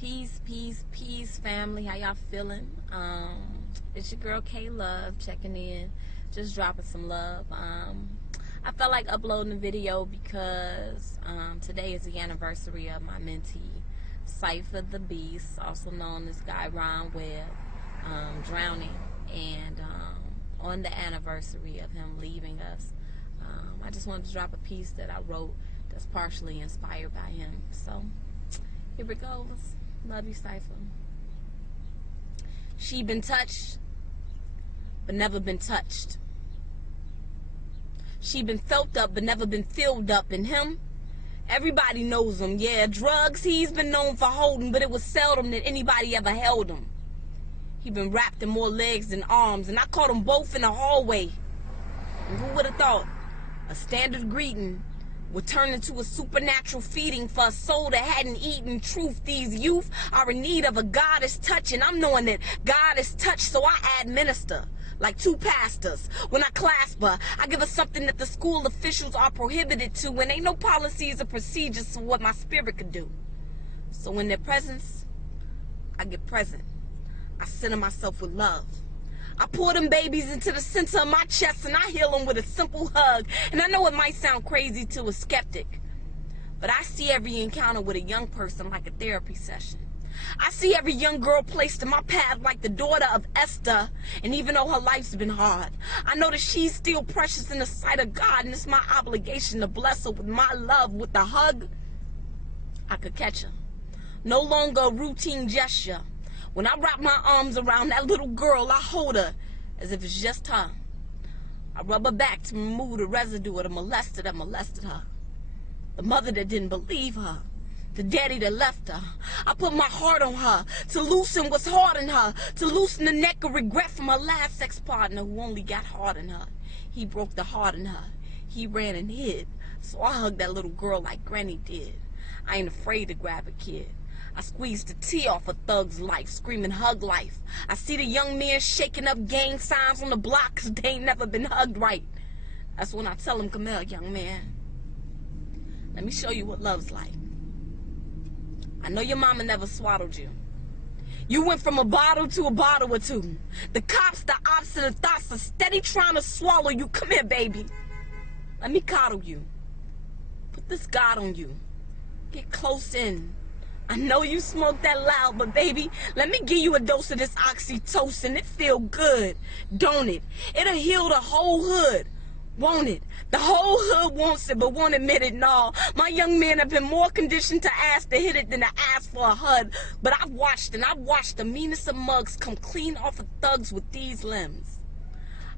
Peace, peace, peace, family. How y'all feeling? It's your girl K Love checking in, just dropping some love. I felt like uploading a video because today is the anniversary of my mentee, Cypher the Beast, also known as Guy Ron Webb, drowning, and on the anniversary of him leaving us, I just wanted to drop a piece that I wrote that's partially inspired by him. So here it goes. Love you, Cypher. She been touched, but never been touched. She been felt up, but never been filled up. In him, everybody knows him. Yeah, drugs he's been known for holding, but it was seldom that anybody ever held him. He been wrapped in more legs than arms, and I caught them both in the hallway. And who would have thought a standard greeting would turn into a supernatural feeding for a soul that hadn't eaten truth. These youth are in need of a goddess touch, and I'm knowing that God is touched, so I administer like two pastors. When I clasp her, I give her something that the school officials are prohibited to, and ain't no policies or procedures for what my spirit could do. So in their presence, I get present. I center myself with love. I pour them babies into the center of my chest, and I heal them with a simple hug. And I know it might sound crazy to a skeptic, but I see every encounter with a young person like a therapy session. I see every young girl placed in my path like the daughter of Esther, and even though her life's been hard, I know that she's still precious in the sight of God, and it's my obligation to bless her with my love. With a hug, I could catch her. No longer a routine gesture. When I wrap my arms around that little girl, I hold her as if it's just her. I rub her back to remove the residue of the molester that molested her, the mother that didn't believe her, the daddy that left her. I put my heart on her to loosen what's hard in her, to loosen the neck of regret from her last ex-partner who only got hard in her. He broke the heart in her. He ran and hid, so I hugged that little girl like Granny did. I ain't afraid to grab a kid. I squeeze the tea off a thug's life, screaming hug life. I see the young men shaking up gang signs on the block because they ain't never been hugged right. That's when I tell them, come here, young man. Let me show you what love's like. I know your mama never swaddled you. You went from a bottle to a bottle or two. The cops, the ops, and the thoughts are steady trying to swallow you. Come here, baby. Let me coddle you. Put this God on you. Get close in. I know you smoke that loud, but baby, let me give you a dose of this oxytocin. It feel good, don't it? It'll heal the whole hood, won't it? The whole hood wants it, but won't admit it. No, my young men have been more conditioned to ask to hit it than to ask for a hug. But I've watched the meanest of mugs come clean off of thugs with these limbs.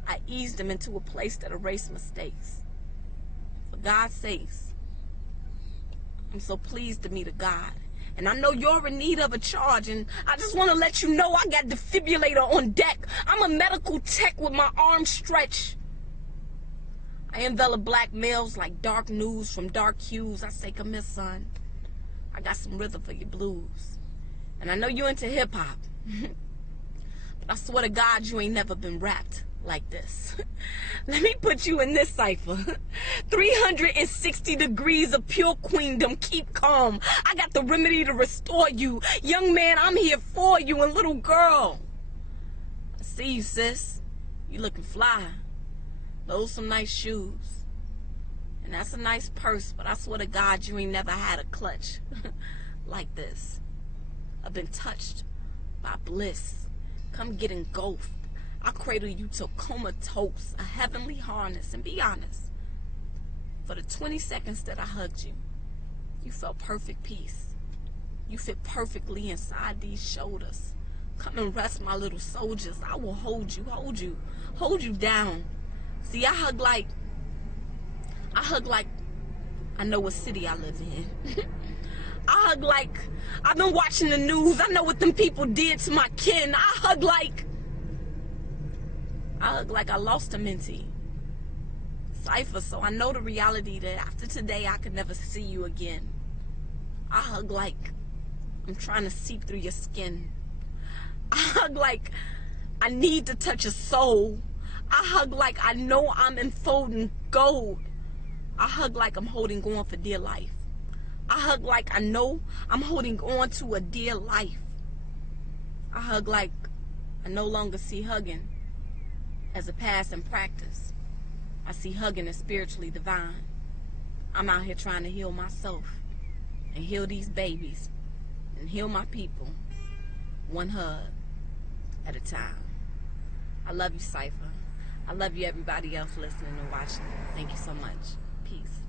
I eased them into a place that erased mistakes. For God's sakes, I'm so pleased to meet a God. And I know you're in need of a charge, and I just want to let you know I got defibrillator on deck. I'm a medical tech with my arms stretched. I envelop black males like dark news from dark hues. I say, come here, son. I got some rhythm for your blues. And I know you into hip-hop. But I swear to God, you ain't never been rapped like this. Let me put you in this cipher. 360 degrees of pure queendom. Keep calm. I got the remedy to restore you. Young man, I'm here for you. And little girl, I see you, sis. You looking fly. Those some nice shoes. And that's a nice purse, but I swear to God, you ain't never had a clutch like this. I've been touched by bliss. Come get engulfed. I cradle you till comatose, a heavenly harness. And be honest, for the 20 seconds that I hugged you, you felt perfect peace. You fit perfectly inside these shoulders. Come and rest, my little soldiers. I will hold you, hold you down. See, I hug like I know what city I live in. I hug like I've been watching the news. I know what them people did to my kin. I hug like I lost a mentee, Cypher, so I know the reality that after today I could never see you again. I hug like I'm trying to seep through your skin. I hug like I need to touch your soul. I hug like I know I'm enfolding gold. I hug like I'm holding on for dear life. I hug like I know I'm holding on to a dear life. I hug like I no longer see hugging as a passing practice. I see hugging as spiritually divine. I'm out here trying to heal myself and heal these babies and heal my people, one hug at a time. I love you, Cypher. I love you, everybody else listening and watching. Thank you so much. Peace.